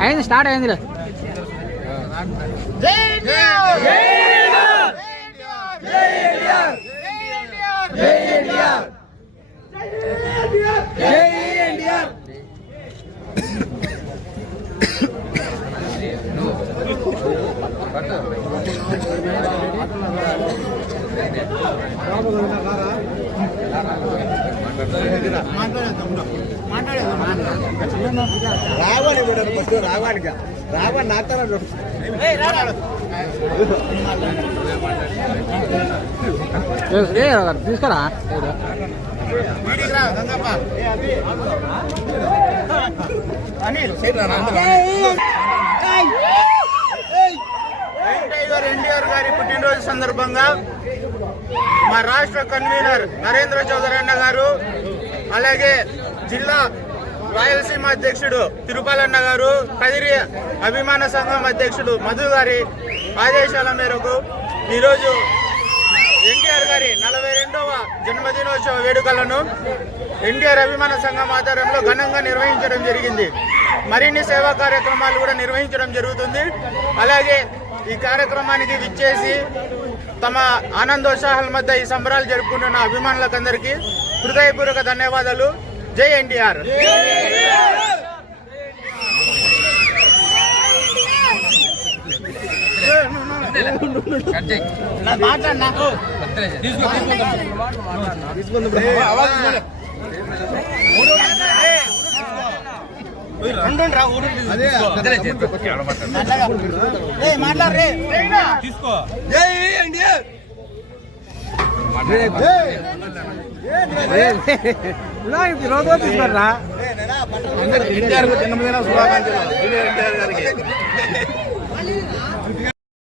అయింది స్టార్ట్ అయింది అయిందిలే రావాలి కూడా ఫస్ట్ రావాలి రావాలి నాతో తీసుకురా టైగర్ ఎన్టీఆర్ గారి పుట్టినరోజు సందర్భంగా మా రాష్ట్ర కన్వీనర్ నరేంద్ర చౌదరి అన్న గారు అలాగే జిల్లా రాయలసీమ అధ్యక్షుడు తిరుపాలన్న గారు కదిరి అభిమాన సంఘం అధ్యక్షుడు మధు గారి ఆదేశాల మేరకు ఈరోజు ఎన్టీఆర్ గారి నలభై రెండవ జన్మదినోత్సవ వేడుకలను ఎన్టీఆర్ అభిమాన సంఘం ఆధారంలో ఘనంగా నిర్వహించడం జరిగింది. మరిన్ని సేవా కార్యక్రమాలు కూడా నిర్వహించడం జరుగుతుంది. అలాగే ఈ కార్యక్రమానికి విచ్చేసి తమ ఆనందోత్సాహాల మధ్య ఈ సంబరాలు జరుపుకుంటున్న అభిమానులకందరికీ హృదయపూర్వక ధన్యవాదాలు జై ఎన్టీఆర్ రోజు తీసుకురా ఎన్టీఆర్ జన్మదిన శుభాకాంక్షలు ఎన్టీఆర్ గారికి